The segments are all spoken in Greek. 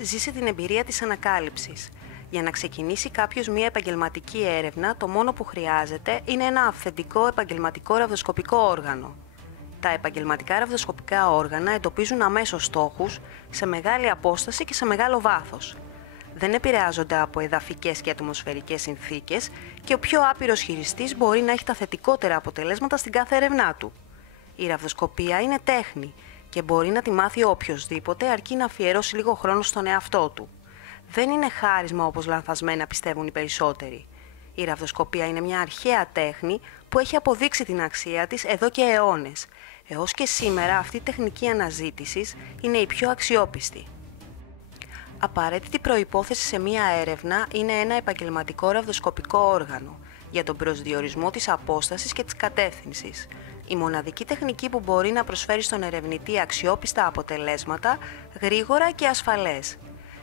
Ζήσε την εμπειρία της ανακάλυψης. Για να ξεκινήσει κάποιος μια επαγγελματική έρευνα, το μόνο που χρειάζεται είναι ένα αυθεντικό επαγγελματικό ραβδοσκοπικό όργανο. Τα επαγγελματικά ραβδοσκοπικά όργανα εντοπίζουν αμέσως στόχους σε μεγάλη απόσταση και σε μεγάλο βάθος. Δεν επηρεάζονται από εδαφικές και ατμοσφαιρικές συνθήκες και ο πιο άπειρος χειριστής μπορεί να έχει τα θετικότερα αποτελέσματα στην κάθε έρευνά του. Η ραβδοσκοπία είναι τέχνη και μπορεί να τη μάθει οποιοσδήποτε αρκεί να αφιερώσει λίγο χρόνο στον εαυτό του. Δεν είναι χάρισμα όπως λανθασμένα πιστεύουν οι περισσότεροι. Η ραβδοσκοπία είναι μια αρχαία τέχνη που έχει αποδείξει την αξία της εδώ και αιώνες. Έως και σήμερα αυτή η τεχνική αναζήτησης είναι η πιο αξιόπιστη. Απαραίτητη προϋπόθεση σε μια έρευνα είναι ένα επαγγελματικό ραβδοσκοπικό όργανο για τον προσδιορισμό της απόστασης και της κατεύθυνσης. Η μοναδική τεχνική που μπορεί να προσφέρει στον ερευνητή αξιόπιστα αποτελέσματα, γρήγορα και ασφαλές.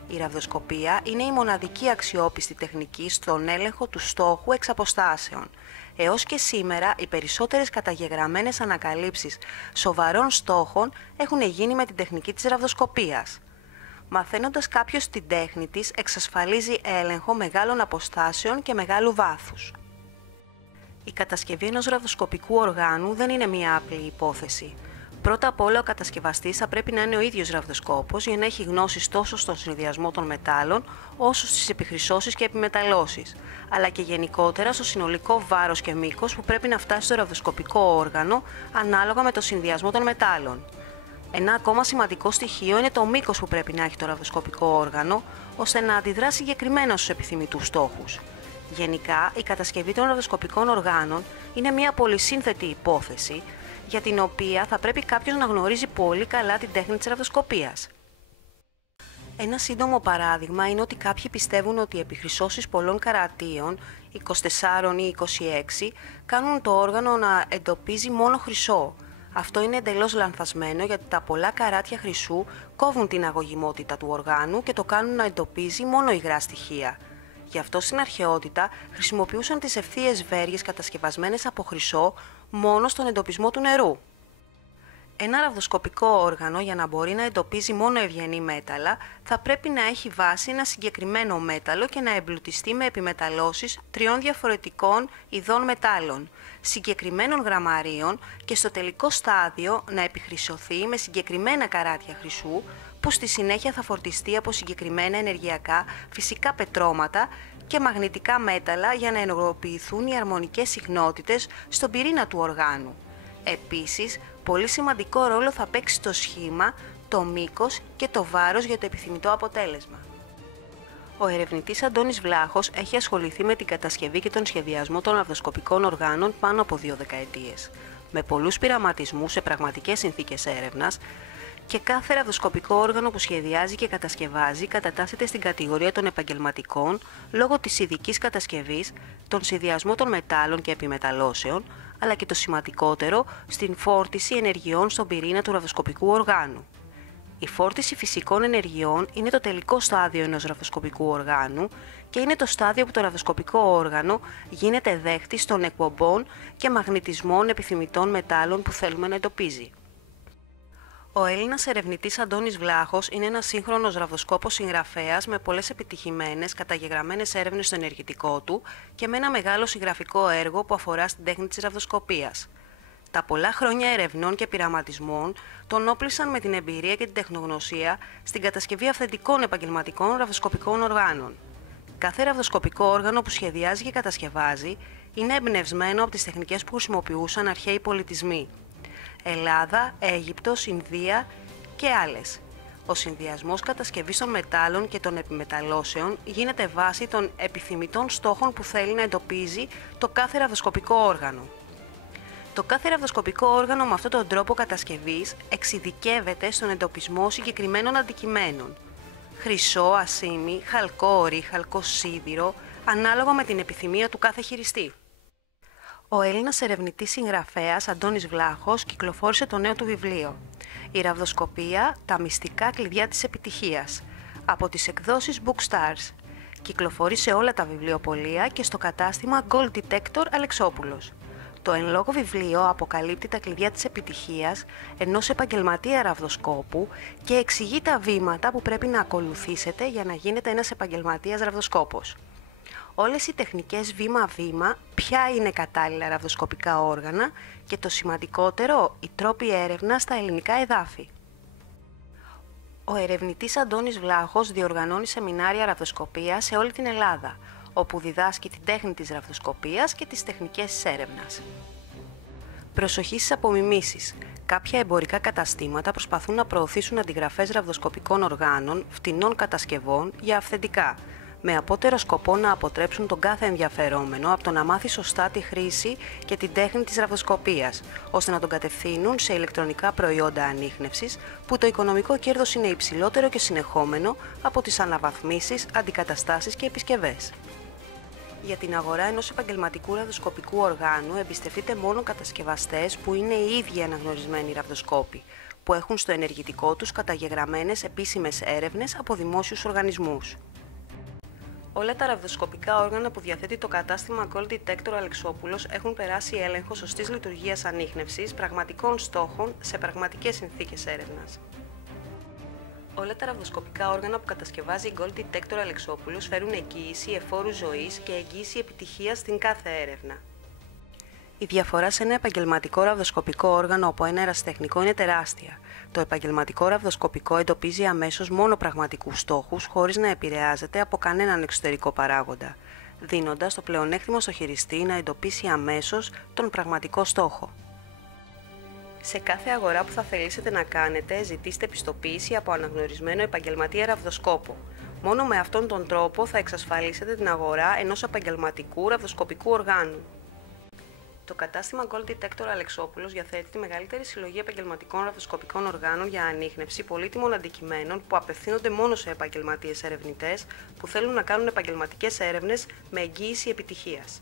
Η ραβδοσκοπία είναι η μοναδική αξιόπιστη τεχνική στον έλεγχο του στόχου εξ αποστάσεων. Έως και σήμερα, οι περισσότερες καταγεγραμμένες ανακαλύψεις σοβαρών στόχων έχουν γίνει με την τεχνική της ραβδοσκοπίας. Μαθαίνοντας κάποιος την τέχνη της, εξασφαλίζει έλεγχο μεγάλων αποστάσεων και μεγάλου βάθους. Η κατασκευή ενός ραβδοσκοπικού οργάνου δεν είναι μία απλή υπόθεση. Πρώτα απ' όλα, ο κατασκευαστής θα πρέπει να είναι ο ίδιος ραβδοσκόπος για να έχει γνώσεις τόσο στον συνδυασμό των μετάλλων, όσο στις επιχρυσώσεις και επιμεταλλώσεις, αλλά και γενικότερα στο συνολικό βάρος και μήκος που πρέπει να φτάσει στο ραβδοσκοπικό όργανο ανάλογα με το συνδυασμό των μετάλλων. Ένα ακόμα σημαντικό στοιχείο είναι το μήκος που πρέπει να έχει το ραβδοσκοπικό όργανο, ώστε να αντιδράσει συγκεκριμένα στους επιθυμητούς στόχους. Γενικά, η κατασκευή των ραβδοσκοπικών οργάνων είναι μια πολυσύνθετη υπόθεση, για την οποία θα πρέπει κάποιος να γνωρίζει πολύ καλά την τέχνη της ραβδοσκοπίας. Ένα σύντομο παράδειγμα είναι ότι κάποιοι πιστεύουν ότι οι επιχρυσώσεις πολλών καρατίων, 24 ή 26, κάνουν το όργανο να εντοπίζει μόνο χρυσό. Αυτό είναι εντελώς λανθασμένο, γιατί τα πολλά καράτια χρυσού κόβουν την αγωγιμότητα του οργάνου και το κάνουν να εντοπίζει μόνο υγρά στοιχεία. Γι' αυτό στην αρχαιότητα χρησιμοποιούσαν τις ευθείες βέργες κατασκευασμένες από χρυσό μόνο στον εντοπισμό του νερού. Ένα ραβδοσκοπικό όργανο, για να μπορεί να εντοπίζει μόνο ευγενή μέταλλα, θα πρέπει να έχει βάση ένα συγκεκριμένο μέταλλο και να εμπλουτιστεί με επιμεταλλώσεις 3 διαφορετικών ειδών μετάλλων, συγκεκριμένων γραμμαρίων, και στο τελικό στάδιο να επιχρυσωθεί με συγκεκριμένα καράτια χρυσού, που στη συνέχεια θα φορτιστεί από συγκεκριμένα ενεργειακά φυσικά πετρώματα και μαγνητικά μέταλλα για να ενεργοποιηθούν οι αρμονικές συχνότητες στον πυρήνα του οργάνου. Επίσης, πολύ σημαντικό ρόλο θα παίξει το σχήμα, το μήκος και το βάρος για το επιθυμητό αποτέλεσμα. Ο ερευνητής Αντώνης Βλάχος έχει ασχοληθεί με την κατασκευή και τον σχεδιασμό των ραβδοσκοπικών οργάνων πάνω από 2 δεκαετίες, με πολλούς πειραματισμούς σε πραγματικές συνθήκες έρευνας, και κάθε ραβδοσκοπικό όργανο που σχεδιάζει και κατασκευάζει κατατάσσεται στην κατηγορία των επαγγελματικών λόγω της ειδικής κατασκευής, τον συνδυασμό των μετάλλων και επιμεταλλώσεων, αλλά και το σημαντικότερο, στην φόρτιση ενεργειών στον πυρήνα του ραβδοσκοπικού οργάνου. Η φόρτιση φυσικών ενεργειών είναι το τελικό στάδιο ενός ραβδοσκοπικού οργάνου και είναι το στάδιο που το ραβδοσκοπικό όργανο γίνεται δέχτης των εκπομπών και μαγνητισμών επιθυμητών μετάλλων που θέλουμε να εντοπίζει. Ο Έλληνας ερευνητής Αντώνης Βλάχος είναι ένας σύγχρονος ραβδοσκόπος συγγραφέας με πολλές επιτυχημένες καταγεγραμμένες έρευνες στο ενεργητικό του και με ένα μεγάλο συγγραφικό έργο που αφορά στην τέχνη της ραβδοσκοπίας. Τα πολλά χρόνια ερευνών και πειραματισμών τον όπλησαν με την εμπειρία και την τεχνογνωσία στην κατασκευή αυθεντικών επαγγελματικών ραβδοσκοπικών οργάνων. Κάθε ραβδοσκοπικό όργανο που σχεδιάζει και κατασκευάζει είναι εμπνευσμένο από τις τεχνικές που χρησιμοποιούσαν αρχαίοι πολιτισμοί. Ελλάδα, Αίγυπτος, Ινδία και άλλες. Ο συνδυασμός κατασκευής των μετάλλων και των επιμεταλλώσεων γίνεται βάση των επιθυμητών στόχων που θέλει να εντοπίζει το κάθε ραβδοσκοπικό όργανο. Το κάθε ραβδοσκοπικό όργανο με αυτόν τον τρόπο κατασκευής εξειδικεύεται στον εντοπισμό συγκεκριμένων αντικειμένων. Χρυσό, ασήμι, χαλκό όρι, χαλκό σίδηρο, ανάλογα με την επιθυμία του κάθε χειριστή. Ο Έλληνας ερευνητής συγγραφέας Αντώνης Βλάχος κυκλοφόρησε το νέο του βιβλίο «Η ραβδοσκοπία, τα μυστικά κλειδιά της επιτυχίας» από τις εκδόσεις Bookstars. Κυκλοφορεί σε όλα τα βιβλιοπωλεία και στο κατάστημα Gold Detector Αλεξόπουλος. Το εν λόγω βιβλίο αποκαλύπτει τα κλειδιά της επιτυχίας ενός επαγγελματία ραβδοσκόπου και εξηγεί τα βήματα που πρέπει να ακολουθήσετε για να γίνετε ένας επαγγελματίας ραβδοσκόπος. Όλες οι τεχνικές βήμα-βήμα, ποια είναι κατάλληλα ραβδοσκοπικά όργανα και το σημαντικότερο, οι τρόποι έρευνας στα ελληνικά εδάφη. Ο ερευνητής Αντώνης Βλάχος διοργανώνει σεμινάρια ραβδοσκοπίας σε όλη την Ελλάδα, όπου διδάσκει την τέχνη της ραβδοσκοπίας και τις τεχνικές της έρευνας. Προσοχή στις απομιμήσεις. Κάποια εμπορικά καταστήματα προσπαθούν να προωθήσουν αντιγραφές ραβδοσκοπικών οργάνων, φτηνών κατασκευών για αυθεντικά, με απότερο σκοπό να αποτρέψουν τον κάθε ενδιαφερόμενο από το να μάθει σωστά τη χρήση και την τέχνη της ραβδοσκοπίας, ώστε να τον κατευθύνουν σε ηλεκτρονικά προϊόντα ανίχνευσης, που το οικονομικό κέρδος είναι υψηλότερο και συνεχόμενο από τις αναβαθμίσεις, αντικαταστάσεις και επισκευές. Για την αγορά ενός επαγγελματικού ραβδοσκοπικού οργάνου εμπιστευτείτε μόνο κατασκευαστές που είναι οι ίδιοι αναγνωρισμένοι ραβδοσκόποι, που έχουν στο ενεργητικό τους καταγεγραμμένες επίσημες έρευνες από δημόσιους οργανισμούς. Όλα τα ραβδοσκοπικά όργανα που διαθέτει το κατάστημα Gold Detector Αλεξόπουλος έχουν περάσει έλεγχο σωστής λειτουργίας ανίχνευσης πραγματικών στόχων σε πραγματικές συνθήκες έρευνας. Όλα τα ραβδοσκοπικά όργανα που κατασκευάζει η Gold Detector Αλεξόπουλος φέρουν εγγύηση εφόρου ζωής και εγγύηση επιτυχίας στην κάθε έρευνα. Η διαφορά σε ένα επαγγελματικό ραβδοσκοπικό όργανο από ένα ερασιτεχνικό είναι τεράστια. Το επαγγελματικό ραβδοσκοπικό εντοπίζει αμέσως μόνο πραγματικούς στόχους, χωρίς να επηρεάζεται από κανέναν εξωτερικό παράγοντα, δίνοντας το πλεονέκτημα στο χειριστή να εντοπίσει αμέσως τον πραγματικό στόχο. Σε κάθε αγορά που θα θελήσετε να κάνετε, ζητήστε πιστοποίηση από αναγνωρισμένο επαγγελματία ραβδοσκόπο. Μόνο με αυτόν τον τρόπο θα εξασφαλίσετε την αγορά ενός επαγγελματικού ραβδοσκοπικού οργάνου. Το κατάστημα Gold Detector Αλεξόπουλος διαθέτει τη μεγαλύτερη συλλογή επαγγελματικών ραβδοσκοπικών οργάνων για ανίχνευση πολύτιμων αντικειμένων που απευθύνονται μόνο σε επαγγελματίες ερευνητές που θέλουν να κάνουν επαγγελματικές έρευνες με εγγύηση επιτυχίας.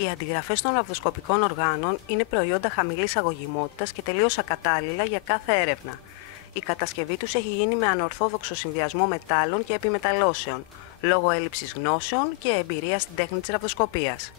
Οι αντιγραφές των ραβδοσκοπικών οργάνων είναι προϊόντα χαμηλής αγωγημότητας και τελείως ακατάλληλα για κάθε έρευνα. Η κατασκευή τους έχει γίνει με ανορθόδοξο συνδυασμό μετάλλων και επιμεταλλώσεων, λόγω έλλειψης γνώσεων και εμπειρίας στην τέχνη της ραβδοσκοπίας.